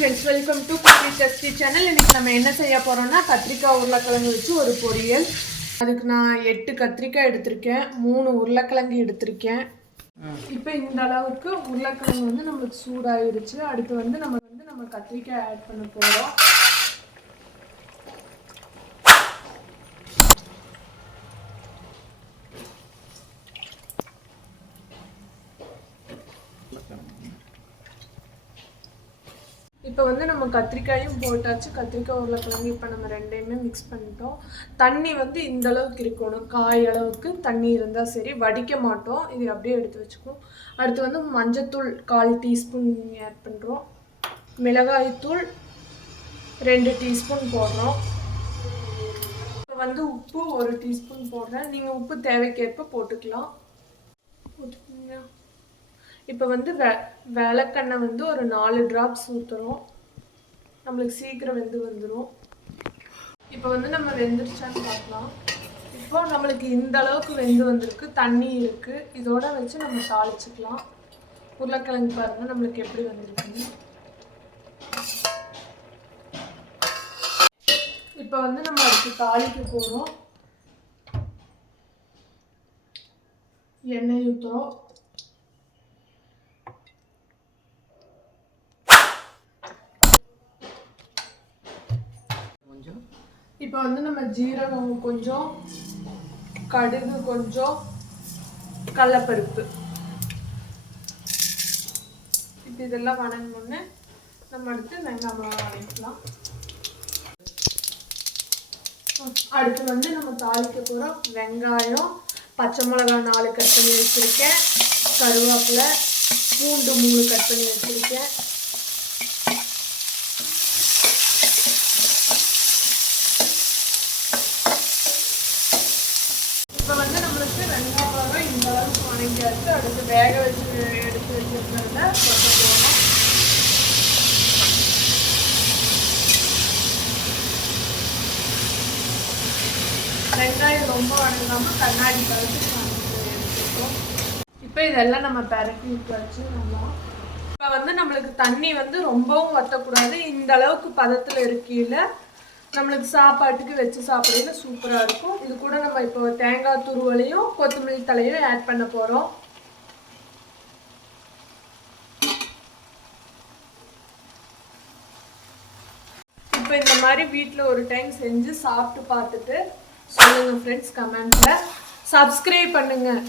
friends, welcome to Cookie Tasty channel. இன்னைக்கு நம்ம என்ன செய்ய போறோம்னா கத்திரிக்காய் உருளைக்கிழங்கு வச்சு ஒரு பொரியல். அதுக்கு நான் 8 கத்திரிக்காய் எடுத்துர்க்கேன், 3 உருளைக்கிழங்கு எடுத்துர்க்கேன். இப்போ இந்த அளவுக்கு உருளைக்கிழங்கு வந்து நமக்கு சூடாயிருச்சு. அடுத்து வந்து நம்ம கத்திரிக்காய் ஆட் பண்ண போறோம். இப்போ வந்து நம்ம கத்திரிக்காயும் போட்டாச்சு, கத்திரிக்காய் உருளைக்கிழங்கு இப்போ நம்ம ரெண்டையுமே மிக்ஸ் பண்ணிட்டோம். தண்ணி வந்து இந்த அளவுக்கு இருக்கணும், காய் அளவுக்கு தண்ணி இருந்தால் சரி, வடிக்க மாட்டோம், இது அப்படியே எடுத்து வச்சுக்குவோம். அடுத்து வந்து மஞ்சத்தூள் 1/4 டீஸ்பூன் ஆட் பண்ணுறோம், மிளகாய்த்தூள் 2 டீஸ்பூன் போடுறோம். இப்போ வந்து உப்பு 1 டீஸ்பூன் போடுறேன், நீங்கள் உப்பு தேவைக்கேற்ப போட்டுக்கலாம். இப்போ வந்து விளக்கெண்ணெய் வந்து ஒரு 4 ட்ராப்ஸ் ஊற்றுறோம், நம்மளுக்கு சீக்கிரம் வெந்து வந்துடும். இப்போ வந்து நம்ம வெந்துருச்சான்னு பார்க்கலாம். இப்போ நம்மளுக்கு இந்த அளவுக்கு வெந்து வந்திருக்கு, தண்ணி இருக்குது, இதோட வச்சு நம்ம தாளிச்சுக்கலாம். உருளைக்கிழங்கு பாருங்கள் நம்மளுக்கு எப்படி வந்திருக்குன்னு. இப்போ வந்து நம்ம அதுக்கு தாளிக்க போகிறோம். எண்ணெய் ஊற்றுறோம். இப்போ வந்து நம்ம ஜீரகம் கொஞ்சம், கடுகு கொஞ்சம், கடலைப்பருப்பு, இப்போ இதெல்லாம் வணங்கணுன்னு நம்ம அடுத்து வெங்காயம் வதக்கலாம். அடுத்து வந்து நம்ம தாளிக்க போகிறோம். வெங்காயம், பச்சை மிளகாய் 4 கட் பண்ணி வச்சுருக்கேன், கருவேப்பிலை, பூண்டு 3 கட் பண்ணி வச்சுருக்கேன். இப்போ வந்து நம்மளுக்கு வெங்காயம் இந்த அளவுக்கு வணங்கியாச்சு. அடுத்து வேக வச்சு எடுத்து வச்சுருக்கிறத கொட்ட போகிறோம். வெங்காயம் ரொம்ப வணங்காமல் கண்ணாடி பழத்துக்கு எடுத்துக்கிட்டோம். இப்போ இதெல்லாம் நம்ம பரட்டி விட்டாச்சு நல்லா. இப்போ வந்து நம்மளுக்கு தண்ணி வந்து ரொம்பவும் வற்றக்கூடாது, இந்த அளவுக்கு பதத்தில் இருக்கையில் நம்மளுக்கு சாப்பாட்டுக்கு வச்சு சாப்பிட சூப்பராக இருக்கும். இது கூட நம்ம இப்போ தேங்காய் துருவலையும் கொத்தமல்லி தலையும் ஆட் பண்ண போகிறோம். இப்போ இந்த மாதிரி வீட்டில் ஒரு டைம் செஞ்சு சாப்பிட்டு பார்த்துட்டு சொல்லுங்கள் ஃப்ரெண்ட்ஸ், கமெண்ட்டில். சப்ஸ்கிரைப் பண்ணுங்கள்.